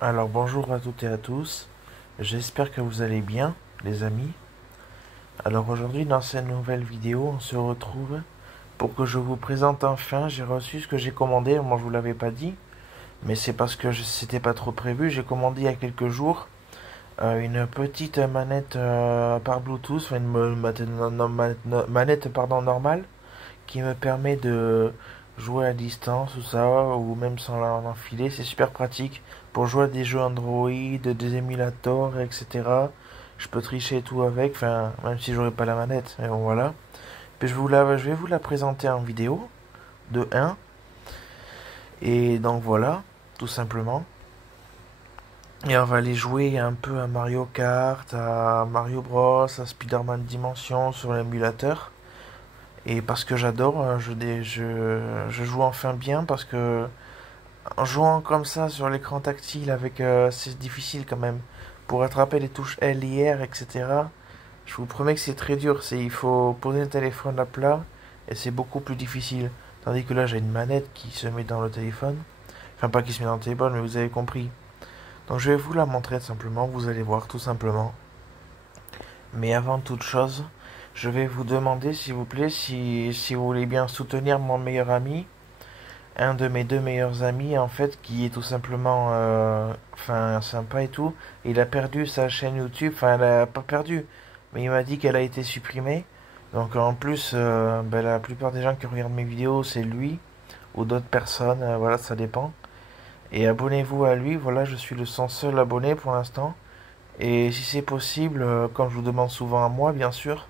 Alors bonjour à toutes et à tous, j'espère que vous allez bien les amis. Alors aujourd'hui dans cette nouvelle vidéo on se retrouve pour que je vous présente enfin, j'ai reçu ce que j'ai commandé, moi je vous l'avais pas dit, mais c'est parce que c'était pas trop prévu, j'ai commandé il y a quelques jours une petite manette par Bluetooth, enfin manette pardon, normale, qui me permet de jouer à distance ou ça, ou même sans l'enfiler, c'est super pratique pour jouer à des jeux Android, des émulateurs, etc. Je peux tricher tout avec, enfin, même si j'aurais pas la manette, mais bon voilà. Puis je vais vous la présenter en vidéo, de 1. Et donc voilà, tout simplement. Et on va aller jouer un peu à Mario Kart, à Mario Bros, à Spider-Man Dimension sur l'émulateur. Et parce que j'adore, je joue enfin bien parce que en jouant comme ça sur l'écran tactile avec c'est difficile quand même pour attraper les touches L et R, etc. Je vous promets que c'est très dur, il faut poser le téléphone à plat et c'est beaucoup plus difficile. Tandis que là j'ai une manette qui se met dans le téléphone. Enfin pas qui se met dans le téléphone mais vous avez compris. Donc je vais vous la montrer simplement, vous allez voir tout simplement. Mais avant toute chose, je vais vous demander s'il vous plaît si vous voulez bien soutenir mon meilleur ami, un de mes deux meilleurs amis en fait, qui est tout simplement enfin sympa et tout. Il a perdu sa chaîne YouTube, enfin elle a pas perdu, mais il m'a dit qu'elle a été supprimée. Donc en plus, ben, la plupart des gens qui regardent mes vidéos, c'est lui ou d'autres personnes, voilà, ça dépend. Et abonnez-vous à lui, voilà, je suis son seul abonné pour l'instant. Et si c'est possible, comme je vous demande souvent à moi, bien sûr,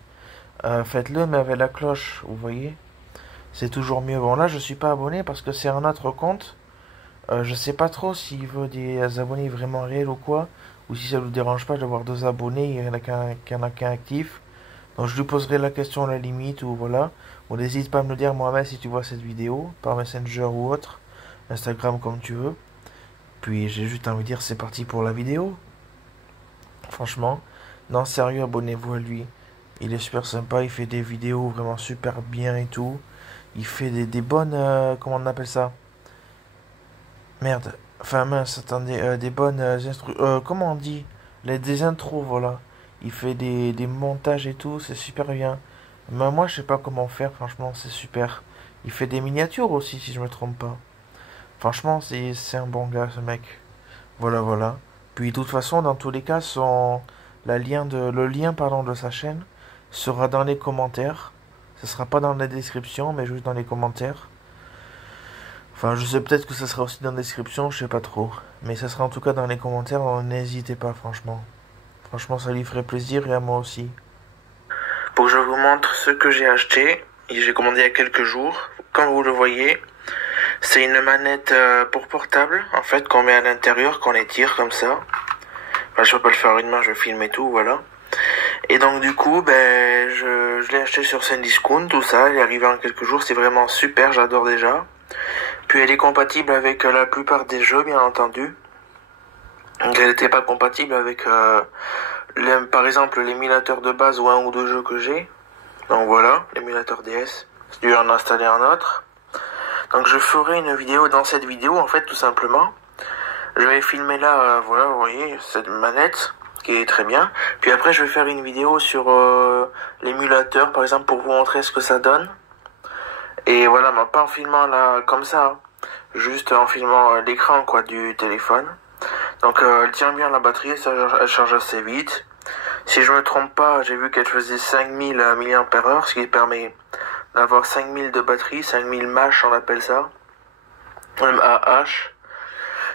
faites-le, mais avec la cloche, vous voyez. C'est toujours mieux. Bon, là, je suis pas abonné parce que c'est un autre compte. Je sais pas trop s'il veut des abonnés vraiment réels ou quoi, ou si ça vous dérange pas d'avoir deux abonnés, il y en a qu'un actif. Donc je lui poserai la question à la limite, ou voilà. Ou n'hésite pas à me le dire, Mohamed, si tu vois cette vidéo, par Messenger ou autre, Instagram comme tu veux. Puis j'ai juste envie de dire, c'est parti pour la vidéo. Franchement, non, sérieux, abonnez-vous à lui. Il est super sympa, il fait des vidéos vraiment super bien et tout. Il fait des bonnes. Comment on appelle ça? Merde. Enfin, mince, attendez. Des bonnes comment on dit? Des intros, voilà. Il fait des montages et tout, c'est super bien. Mais moi, je sais pas comment faire, franchement, c'est super. Il fait des miniatures aussi, si je me trompe pas. Franchement, c'est un bon gars, ce mec. Voilà, voilà. Puis, de toute façon, dans tous les cas, le lien pardon, de sa chaîne sera dans les commentaires. Ce sera pas dans la description, mais juste dans les commentaires. Enfin, je sais peut-être que ça sera aussi dans la description, je sais pas trop. Mais ça sera en tout cas dans les commentaires, n'hésitez pas, franchement. Franchement, ça lui ferait plaisir et à moi aussi. Pour que je vous montre ce que j'ai acheté, et j'ai commandé il y a quelques jours. Comme vous le voyez, c'est une manette pour portable, en fait, qu'on met à l'intérieur, qu'on étire comme ça. Enfin, je peux pas le faire à une main, je filme et tout, voilà. Et donc du coup, ben, je l'ai acheté sur Discount, tout ça. Il est arrivé en quelques jours, c'est vraiment super, j'adore déjà. Puis elle est compatible avec la plupart des jeux, bien entendu. Donc elle n'était pas compatible avec, par exemple, l'émulateur de base ou un ou deux jeux que j'ai. Donc voilà, l'émulateur DS. J'ai dû en installer un autre. Donc je ferai une vidéo dans cette vidéo, en fait, tout simplement. Je vais filmer là, voilà, vous voyez, cette manette qui est très bien. Puis après, je vais faire une vidéo sur l'émulateur, par exemple, pour vous montrer ce que ça donne. Et voilà, mais pas en filmant là comme ça, hein. Juste en filmant l'écran quoi du téléphone. Donc elle tient bien la batterie, elle charge assez vite. Si je me trompe pas, j'ai vu qu'elle faisait 5000 mAh, ce qui permet d'avoir 5000 de batterie, 5000 mAh on appelle ça. mAh.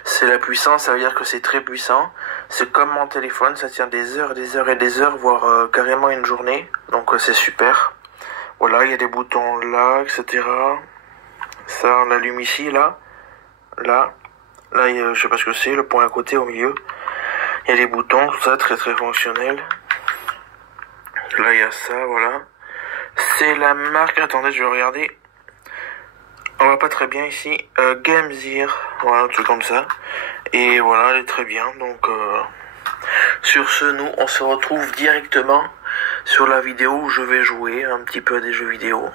C'est la puissance, ça veut dire que c'est très puissant. C'est comme mon téléphone, ça tient des heures, des heures et des heures, voire carrément une journée. Donc c'est super. Voilà, il y a des boutons là, etc. Ça, on l'allume ici, là. Là, je sais pas ce que c'est, le point à côté, au milieu. Il y a des boutons, tout ça, très très fonctionnel. Là, il y a ça, voilà. C'est la marque, attendez, je vais regarder. On voit pas très bien ici. Game Gear, voilà, un truc comme ça. Et voilà, elle est très bien. Donc, sur ce, nous, on se retrouve directement sur la vidéo où je vais jouer un petit peu à des jeux vidéo.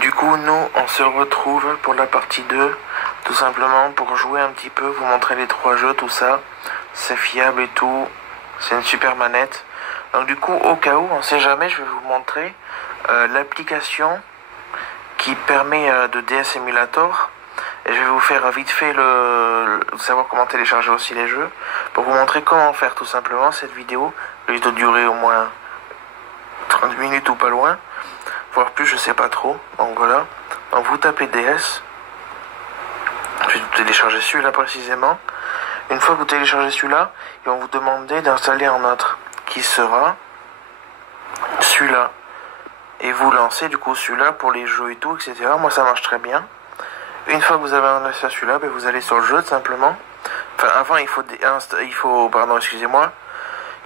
Du coup, nous, on se retrouve pour la partie 2 Tout simplement pour jouer un petit peu, vous montrer les 3 jeux, tout ça. C'est fiable et tout. C'est une super manette. Donc du coup, au cas où, on sait jamais, je vais vous montrer l'application qui permet de DS Emulator. Et je vais vous faire vite fait savoir comment télécharger aussi les jeux. Pour vous montrer comment faire tout simplement cette vidéo. Elle doit durer au moins 30 minutes ou pas loin. Voire plus, je sais pas trop. Donc voilà. Donc vous tapez DS. Je vais télécharger celui-là précisément. Une fois que vous téléchargez celui-là, ils vont vous demander d'installer un autre qui sera celui-là. Et vous lancez du coup celui-là pour les jeux et tout, etc. Moi ça marche très bien. Une fois que vous avez installé celui-là, ben, vous allez sur le jeu tout simplement. Enfin avant il faut pardon excusez-moi.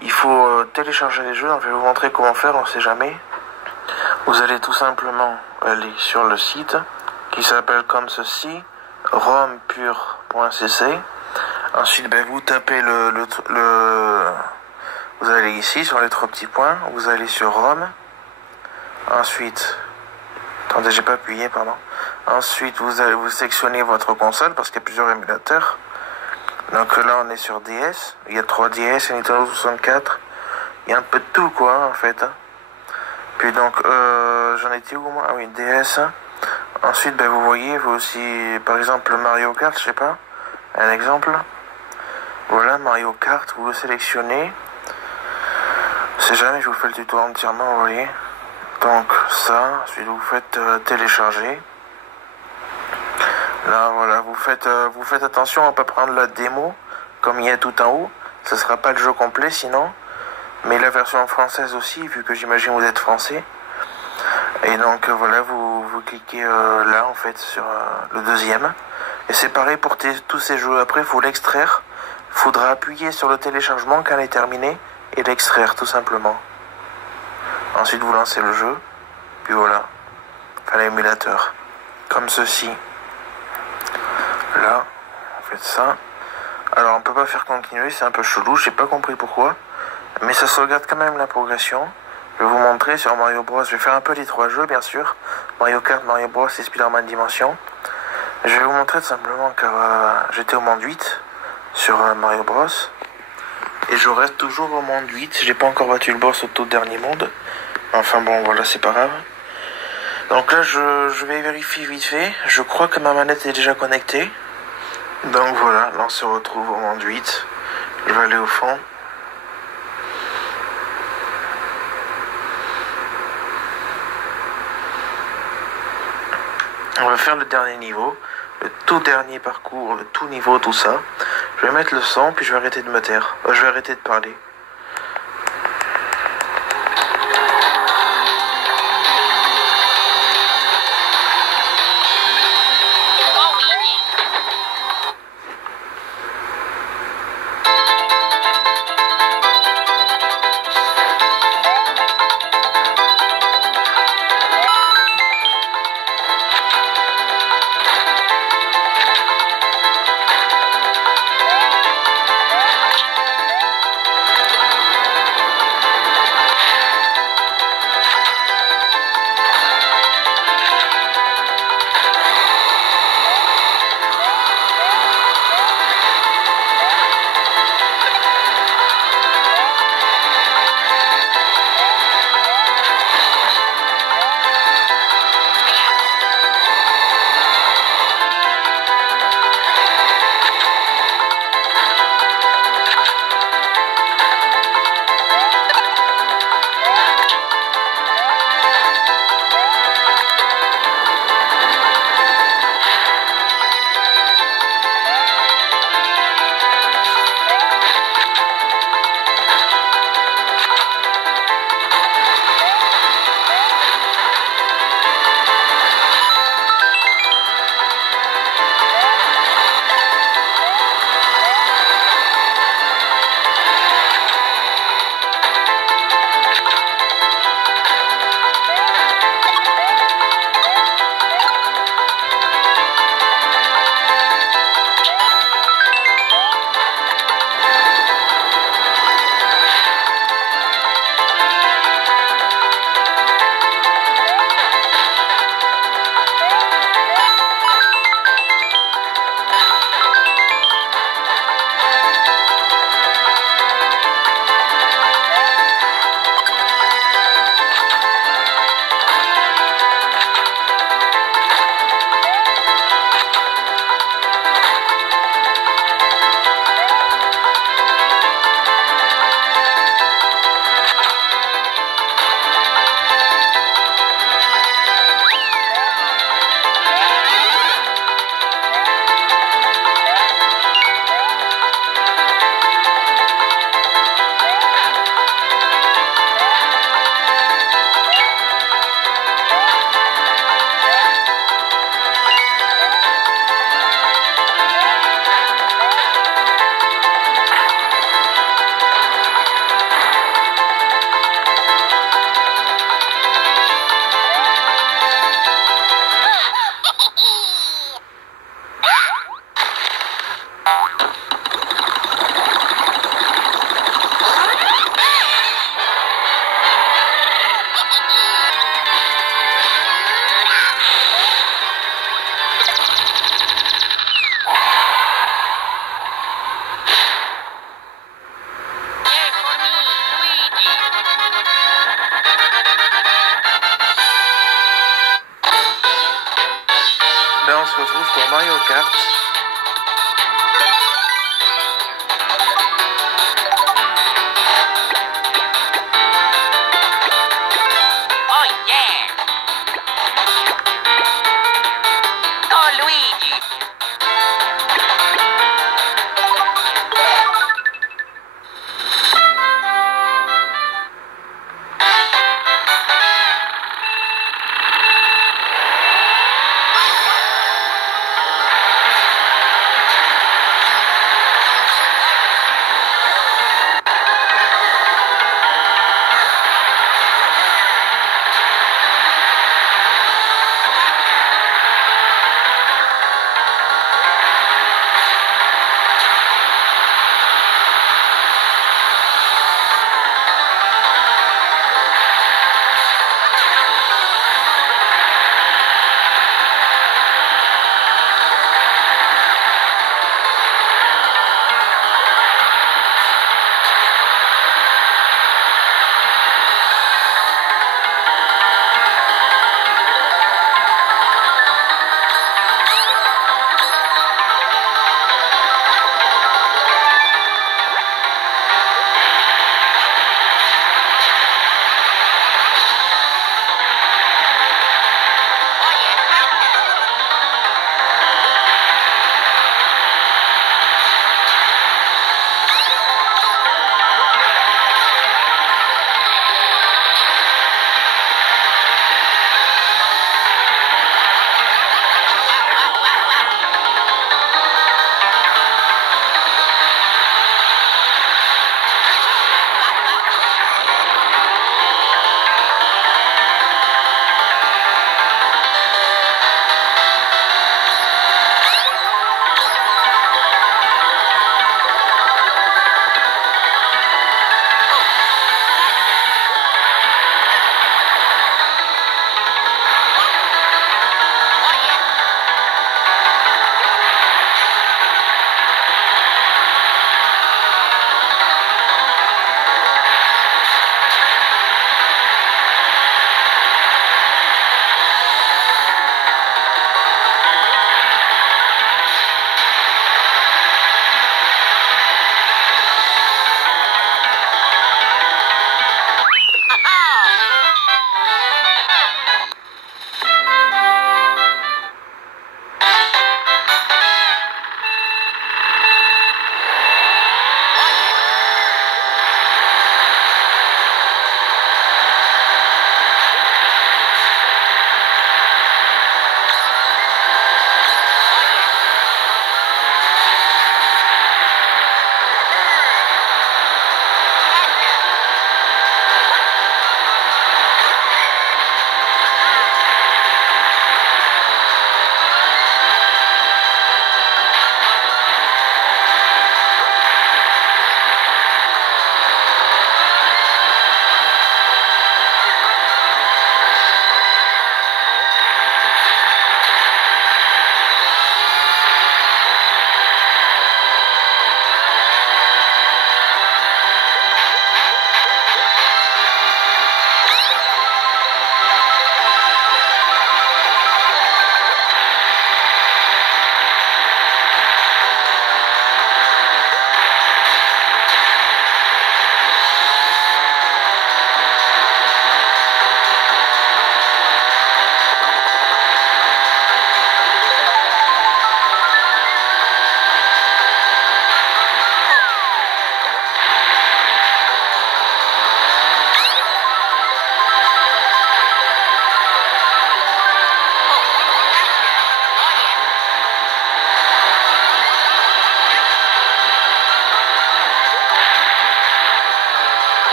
Il faut télécharger les jeux, donc je vais vous montrer comment faire, on sait jamais. Vous allez tout simplement aller sur le site qui s'appelle comme ceci, rompure.cc. Ensuite, ben, vous tapez vous allez ici sur les 3 petits points, vous allez sur ROM. Ensuite, attendez, j'ai pas appuyé, pardon. Ensuite, vous sélectionnez votre console parce qu'il y a plusieurs émulateurs. Donc là, on est sur DS. Il y a 3 DS, Nintendo 64. Il y a un peu de tout, quoi, en fait. Puis donc, j'en étais où, moi? Ah oui, DS. Ensuite, ben, vous voyez, vous aussi, par exemple, Mario Kart, je sais pas. Un exemple. Voilà, Mario Kart, vous le sélectionnez. C'est jamais, je vous fais le tuto entièrement, vous voyez. Donc, ça, ensuite, vous faites télécharger. Là, voilà, vous faites attention à ne pas prendre la démo, comme il y a tout en haut. Ce ne sera pas le jeu complet, sinon. Mais la version française aussi, vu que j'imagine vous êtes français. Et donc, voilà, vous cliquez là, en fait, sur le deuxième. Et c'est pareil pour tous ces jeux. Après, il faut l'extraire. Il faudra appuyer sur le téléchargement quand elle est terminée et l'extraire, tout simplement. Ensuite, vous lancez le jeu. Puis voilà. Enfin, l'émulateur. Comme ceci. Là, vous faites ça. Alors, on peut pas faire continuer, c'est un peu chelou, j'ai pas compris pourquoi. Mais ça sauvegarde quand même la progression. Je vais vous montrer sur Mario Bros. Je vais faire un peu les 3 jeux, bien sûr. Mario Kart, Mario Bros et Spider-Man Dimension. Je vais vous montrer tout simplement car j'étais au monde 8 sur Mario Bros. Et je reste toujours au monde 8. J'ai pas encore battu le boss au tout dernier monde. Enfin bon, voilà, c'est pas grave. Donc là, je vais vérifier vite fait. Je crois que ma manette est déjà connectée. Donc voilà, là on se retrouve au monde 8. Je vais aller au fond. On va faire le dernier niveau, le tout dernier parcours, le tout niveau, tout ça. Je vais mettre le son, puis je vais arrêter de me taire. Je vais arrêter de parler. Là, on se retrouve pour Mario Kart.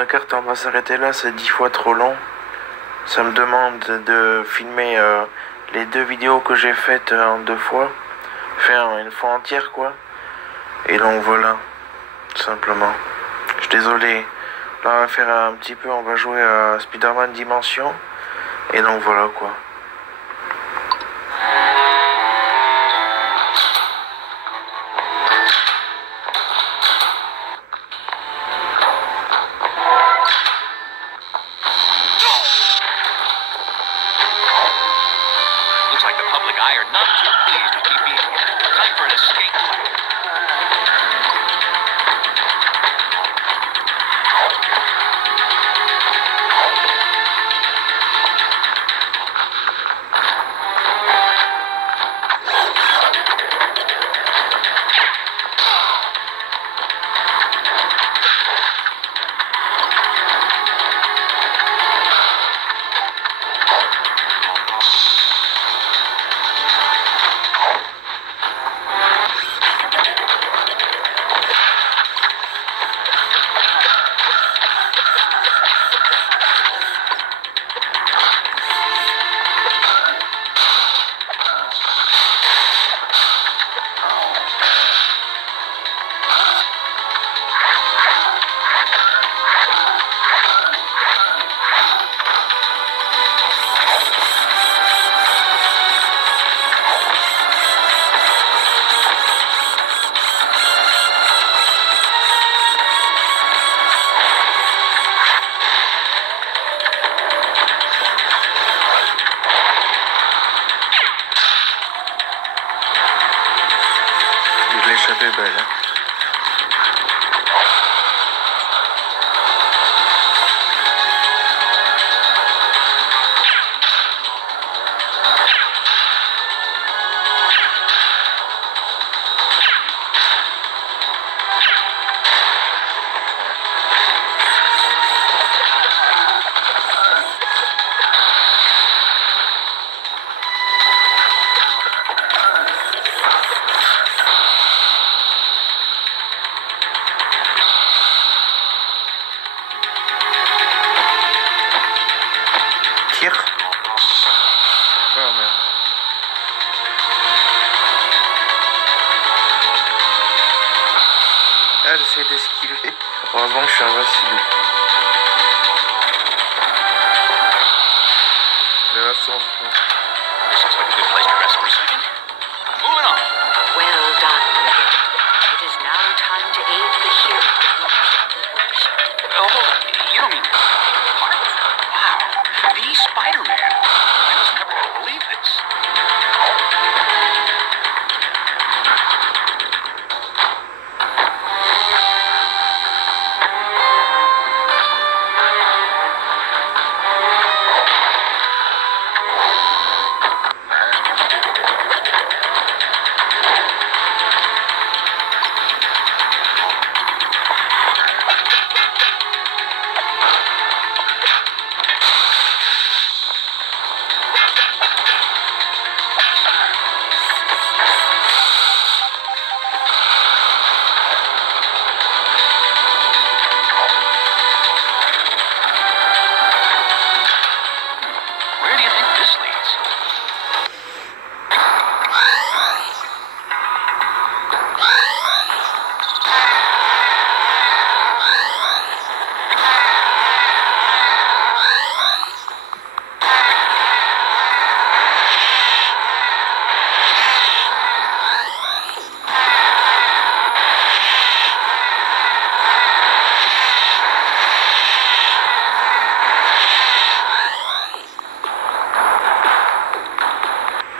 Mario Kart, on va s'arrêter là, c'est 10 fois trop long. Ça me demande de filmer les 2 vidéos que j'ai faites en 2 fois. Enfin, une fois entière, quoi. Et donc voilà, tout simplement. Je suis désolé. Là, on va faire un petit peu, on va jouer à Spider-Man Dimension. Et donc voilà, quoi. L'échappée belle, hein. Tire. Oh merde. Ah, j'essaie d'esquiver. Heureusement que je suis invincible. Mais là, c'est bon. This looks like a good place to rest for a second. Moving on. Well done, Wicket. It is now time to aid the hero whom you worship. Oh, hold on. You don't mean Marvel? Wow. The Spider-Man. I was never going to believe this. Where do you think this leads?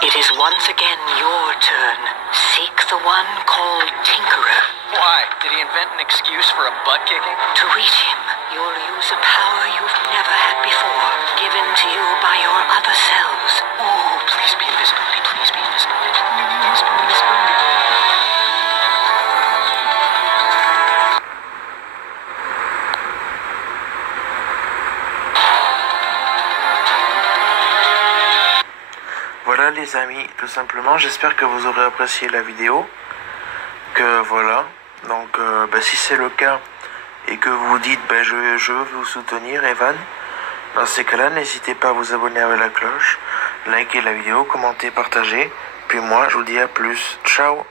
It is once again your turn. Seek the one called Tinkerer. Why? Did he invent an excuse for a butt kicking? To reach him, you'll use a power you've never had before, given to you by your other selves. Oh, please be invisibility. Please be invisibility. Please be invisibility. Voilà les amis, tout simplement, j'espère que vous aurez apprécié la vidéo. Que voilà, donc si c'est le cas, et que vous dites je veux vous soutenir, Evan, dans ces cas-là, n'hésitez pas à vous abonner avec la cloche, liker la vidéo, commenter, partager. Puis moi, je vous dis à plus. Ciao!